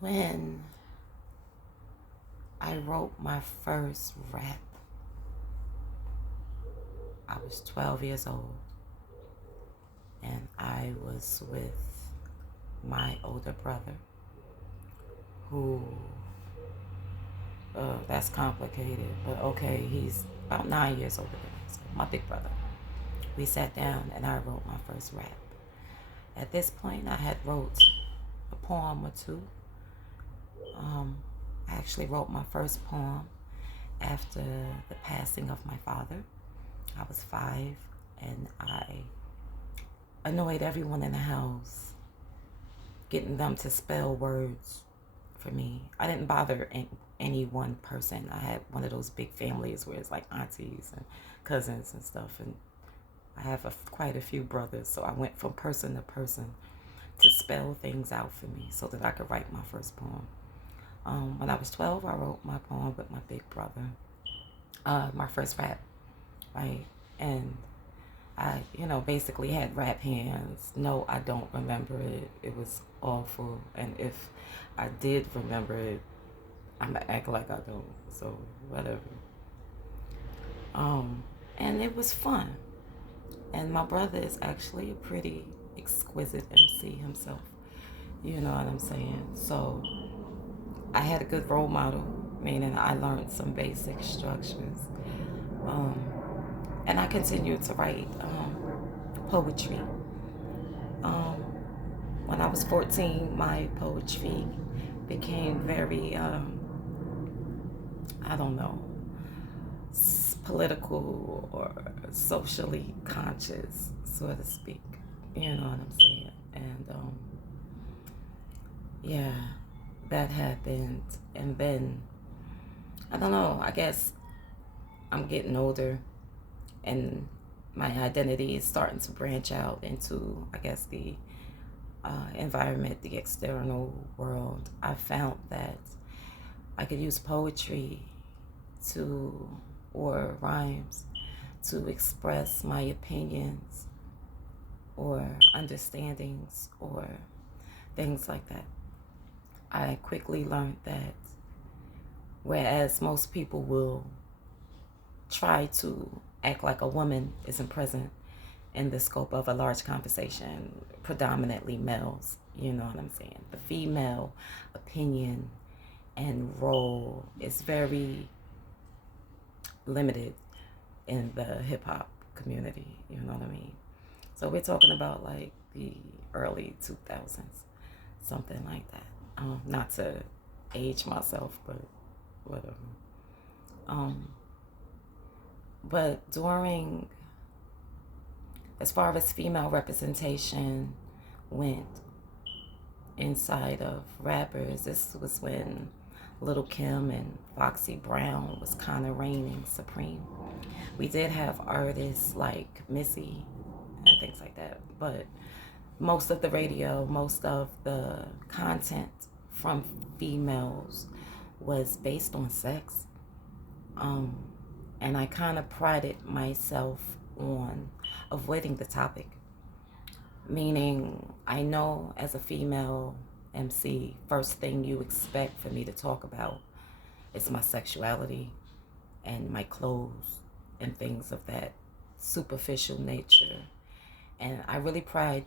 When I wrote my first rap, I was 12 years old, and I was with my older brother, who, that's complicated, but okay, he's about 9 years older than me, so my big brother. We sat down and I wrote my first rap. At this point, I had wrote a poem or two. I actually wrote my first poem after the passing of my father. I was 5, and I annoyed everyone in the house, getting them to spell words for me. I didn't bother any one person. I had one of those big families where it's like aunties and cousins and stuff, and I have quite a few brothers, so I went from person to person to spell things out for me so that I could write my first poem. When I was 12, I wrote my poem with my big brother, my first rap, right? And I, basically had rap hands. No, I don't remember it. It was awful. And if I did remember it, I'm going to act like I don't. So, whatever. And it was fun. And my brother is actually a pretty exquisite MC himself. You know what I'm saying? So, I had a good role model, meaning I learned some basic structures. And I continued to write poetry. When I was 14, my poetry became very, I don't know, political or socially conscious, so to speak. You know what I'm saying? And yeah, that happened. And then, I don't know, I guess I'm getting older, and my identity is starting to branch out into, I guess, the environment, the external world. I found that I could use poetry to, or rhymes, to express my opinions or understandings or things like that. I quickly learned that whereas most people will try to act like a woman isn't present in the scope of a large conversation, predominantly males, you know what I'm saying? The female opinion and role is very limited in the hip hop community, you know what I mean? So we're talking about like the early 2000s, something like that. Not to age myself, but whatever. But during, as far as female representation went inside of rappers, this was when Little Kim and Foxy Brown was kind of reigning supreme. We did have artists like Missy and things like that, but most of the radio, most of the content from females was based on sex. And I kind of prided myself on avoiding the topic. Meaning, I know as a female MC, first thing you expect for me to talk about is my sexuality and my clothes and things of that superficial nature. And I really had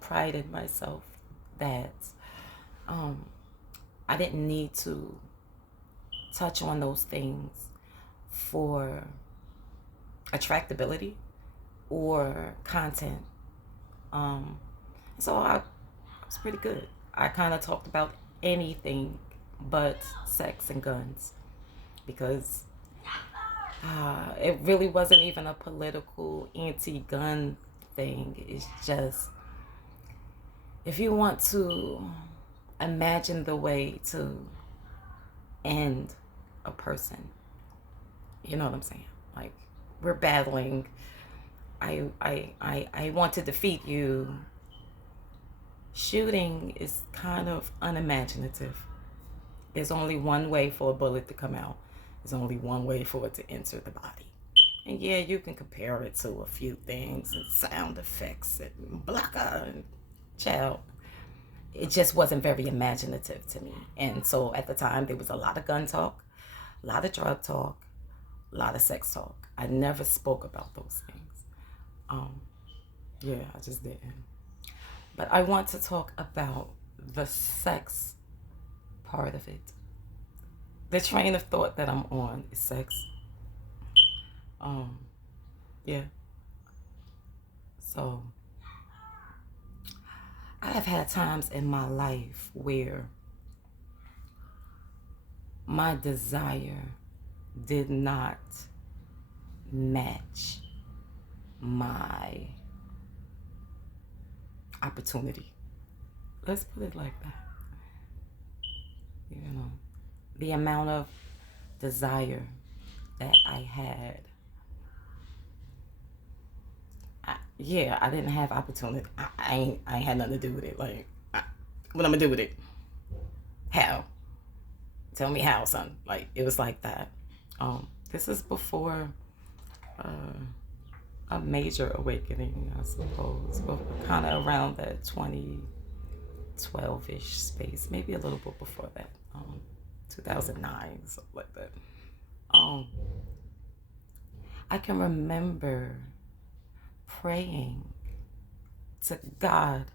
pride in myself that I didn't need to touch on those things for attractability or content. So I was pretty good. I kind of talked about anything but sex and guns because it really wasn't even a political anti-gun thing. It's just, if you want to imagine the way to end a person, you know what I'm saying? Like, we're battling. I want to defeat you. Shooting is kind of unimaginative. There's only one way for a bullet to come out. There's only one way for it to enter the body. And yeah, you can compare it to a few things and sound effects and blah, and child. it just wasn't very imaginative to me. And so at the time, there was a lot of gun talk, a lot of drug talk, a lot of sex talk. I never spoke about those things. Um, yeah, I just didn't. But I want to talk about the sex part of it. The train of thought that I'm on is sex. Um, yeah. So I have had times in my life where my desire did not match my opportunity. Let's put it like that. You know, the amount of desire that I had. I didn't have opportunity. I ain't had nothing to do with it. Like, what I'm gonna do with it? How? Tell me how, son. Like, it was like that. This is before a major awakening, I suppose, but kind of around that 2012-ish space, maybe a little bit before that, 2009, something like that. I can remember praying to God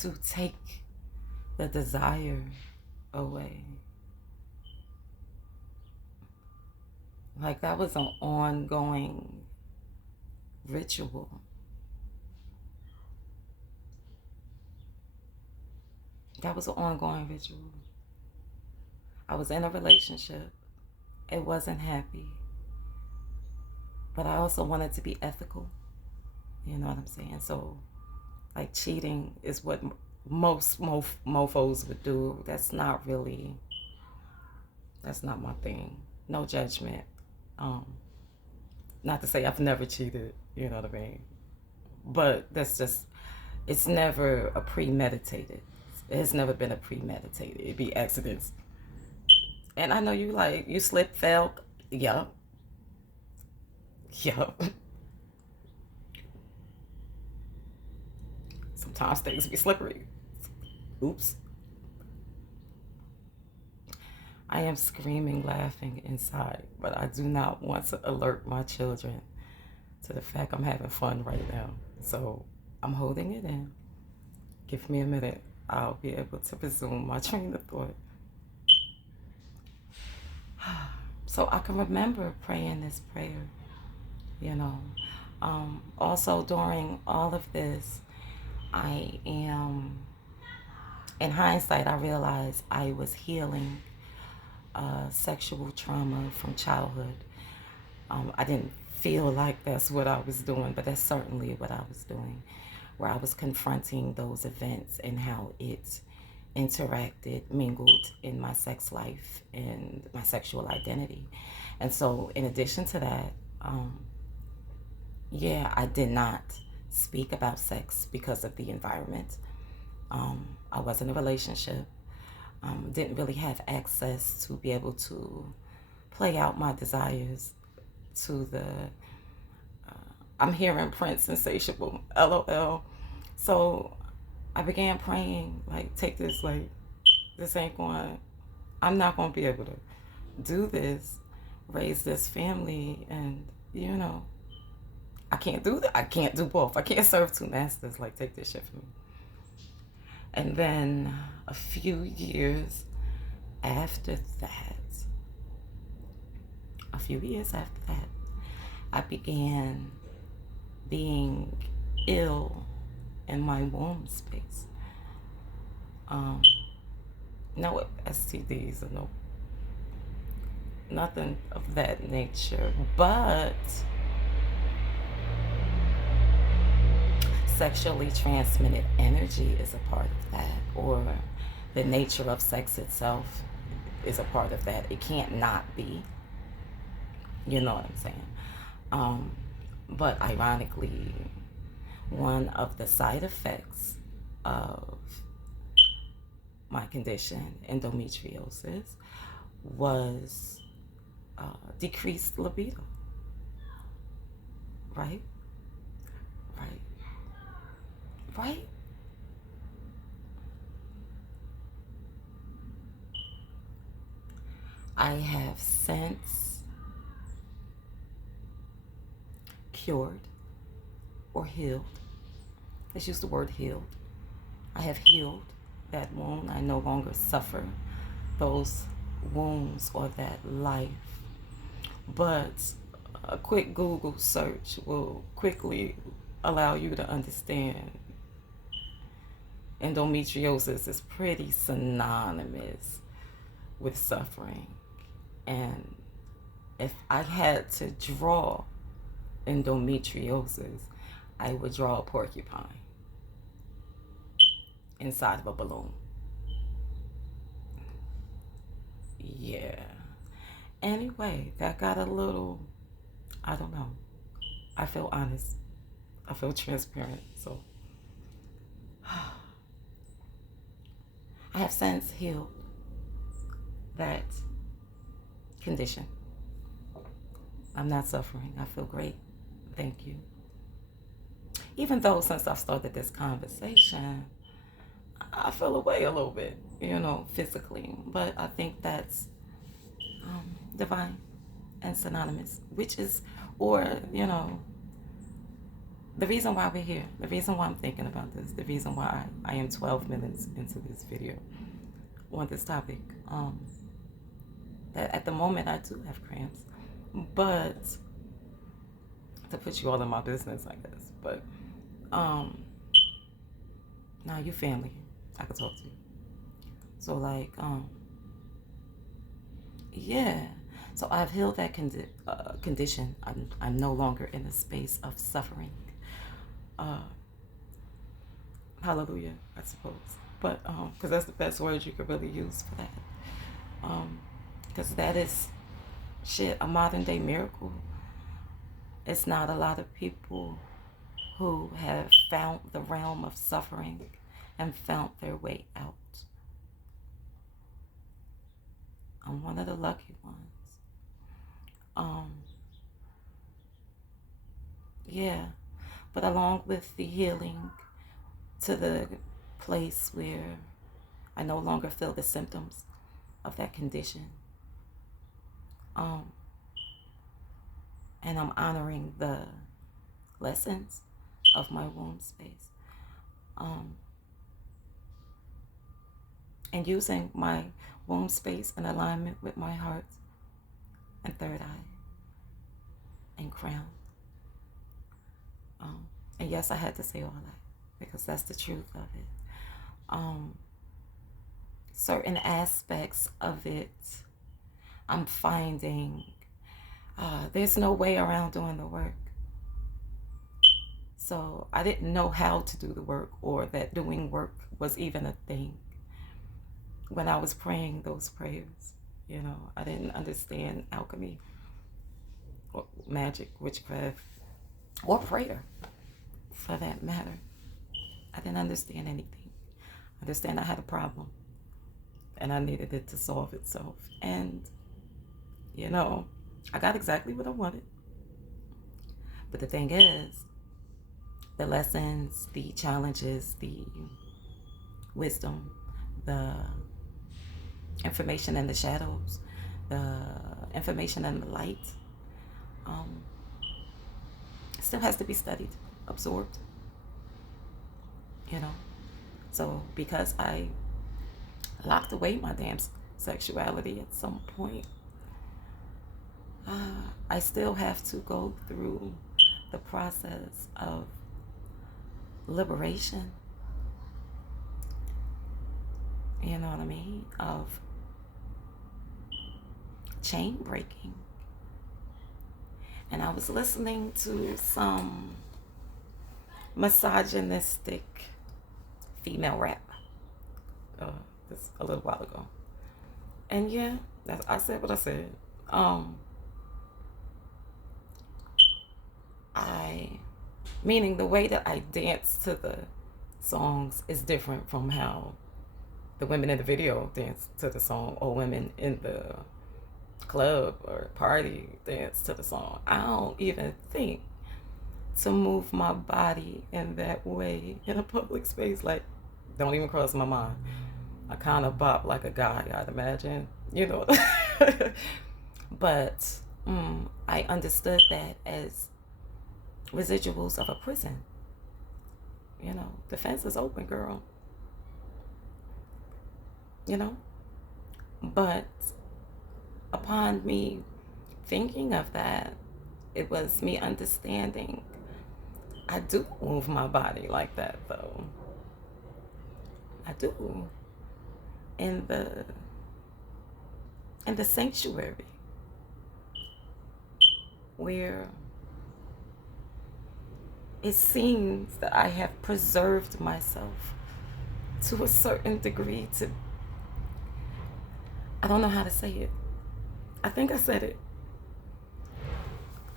to take the desire away. Like, that was an ongoing ritual. That was an ongoing ritual. I was in a relationship. It wasn't happy. But I also wanted to be ethical. You know what I'm saying? So, like, cheating is what most mofos would do. That's not my thing. No judgment. Not to say I've never cheated, you know what I mean? But it's never a premeditated. It has never been a premeditated. It'd be accidents. And I know you slip, fell. Yup. Yup. Sometimes things be slippery. Oops. I am screaming, laughing inside, but I do not want to alert my children to the fact I'm having fun right now. So I'm holding it in. Give me a minute. I'll be able to resume my train of thought. So I can remember praying this prayer, you know. Also, during all of this, in hindsight, I realized I was healing sexual trauma from childhood. I didn't feel like that's what I was doing, but that's certainly what I was doing, where I was confronting those events and how it interacted, mingled in my sex life and my sexual identity. And so, in addition to that, I did not speak about sex because of the environment. I was in a relationship. Didn't really have access to be able to play out my desires to the I'm hearing Prince insatiable, LOL. So I began praying, like, take this, like, this ain't going, I'm not going to be able to do this, raise this family, and, you know, I can't do that. I can't do both. I can't serve two masters. Like, take this shit from me. And then a few years after that, I began being ill in my womb space. No STDs or nothing of that nature, but sexually transmitted energy is a part of that, or the nature of sex itself is a part of that. It can't not be. You know what I'm saying? But ironically, one of the side effects of my condition, endometriosis, was decreased libido. Right? Right? Right? I have since cured or healed. Let's use the word healed. I have healed that wound. I no longer suffer those wounds or that life. But a quick Google search will quickly allow you to understand endometriosis is pretty synonymous with suffering. And if I had to draw endometriosis, I would draw a porcupine inside of a balloon. Yeah. Anyway, that got a little, I don't know. I feel honest. I feel transparent. So I have since healed that condition. I'm not suffering. I feel great. Thank you. Even though since I've started this conversation, I feel away a little bit, physically. But I think that's divine and synonymous, which is, or, the reason why we're here, the reason why I'm thinking about this, the reason why I am 12 minutes into this video on this topic, that at the moment I do have cramps, but to put you all in my business, I guess, but now you family, I could talk to you. So like, yeah. So I've healed that condition. I'm no longer in a space of suffering. Hallelujah, I suppose. But because that's the best word you could really use for that. Because that is a modern day miracle. It's not a lot of people who have found the realm of suffering and found their way out. I'm one of the lucky ones. Yeah. But along with the healing to the place where I no longer feel the symptoms of that condition, and I'm honoring the lessons of my womb space, and using my womb space in alignment with my heart and third eye and crown. And yes, I had to say all that because that's the truth of it. Certain aspects of it, I'm finding there's no way around doing the work. So I didn't know how to do the work or that doing work was even a thing when I was praying those prayers. I didn't understand alchemy or magic, witchcraft, or prayer for that matter. I didn't understand anything. I understand I had a problem and I needed it to solve itself. And, I got exactly what I wanted. But the thing is, the lessons, the challenges, the wisdom, the information in the shadows, the information in the light, still has to be studied, absorbed, So because I locked away my damn sexuality at some point, I still have to go through the process of liberation, you know what I mean, of chain breaking. And I was listening to some misogynistic female rap just a little while ago. And yeah, I said what I said. Meaning the way that I dance to the songs is different from how the women in the video dance to the song or women in the club or party dance to the song. I don't even think to move my body in that way in a public space. Like, don't even cross my mind. I kind of bop like a guy, I'd imagine. But I understood that as residuals of a prison. The fence is open, girl. You know? But upon me thinking of that, it was me understanding I do move my body like that, though. I do. In the in the sanctuary where it seems that I have preserved myself to a certain degree to, I don't know how to say it. I think I said it.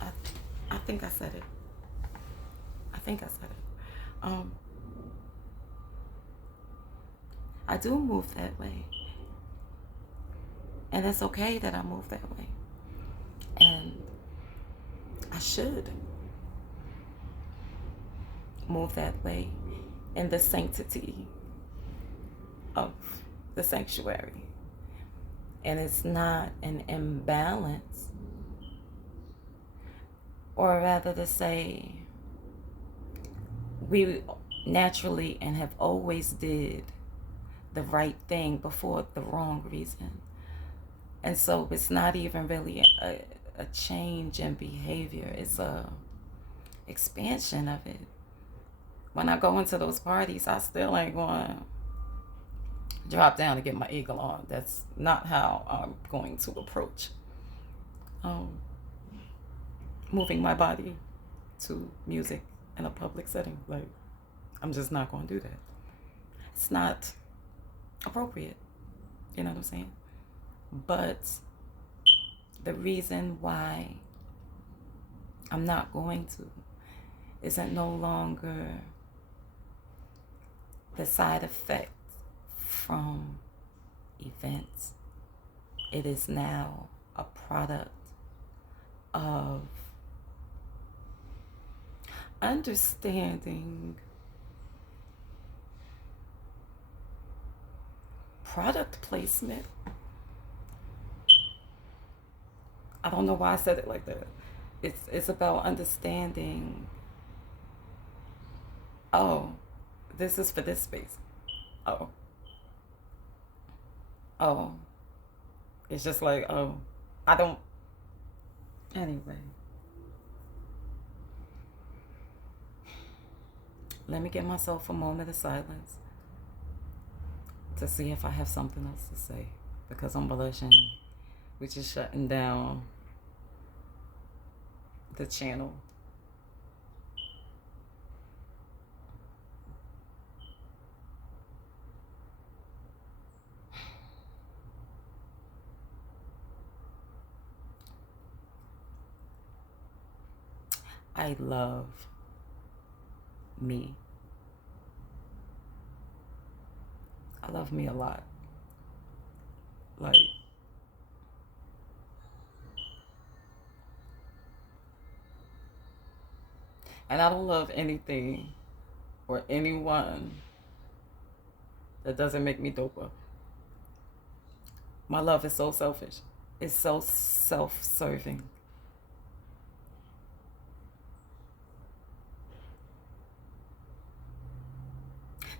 I, I think I said it. I think I said it. I do move that way. And it's okay that I move that way. And I should move that way in the sanctity of the sanctuary. And it's not an imbalance, or rather to say, we naturally and have always did the right thing before the wrong reason. And so it's not even really a change in behavior. It's a expansion of it. When I go into those parties, I still ain't going to drop down to get my eagle on. That's not how I'm going to approach moving my body to music in a public setting. Like, I'm just not going to do that. It's not appropriate. You know what I'm saying? But the reason why I'm not going to isn't no longer the side effect from events. It is now a product of understanding product placement. I don't know why I said it like that. It's about understanding, oh, this is for this space. Oh. Oh. It's just like, oh, I don't. Anyway. Let me give myself a moment of silence to see if I have something else to say, because I'm blushing, which is shutting down the channel. I love me. I love me a lot. Like, and I don't love anything or anyone that doesn't make me doper. My love is so selfish. It's so self-serving.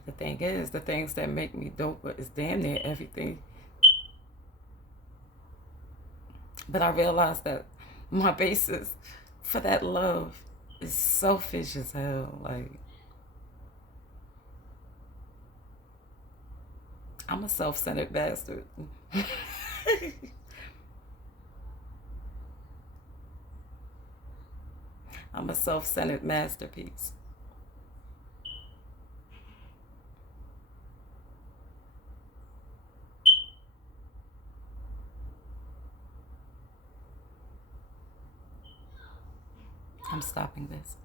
The thing is, the things that make me doper is damn near everything. But I realized that my basis for that love is selfish as hell. Like, I'm a self-centered bastard. I'm a self-centered masterpiece. I'm stopping this.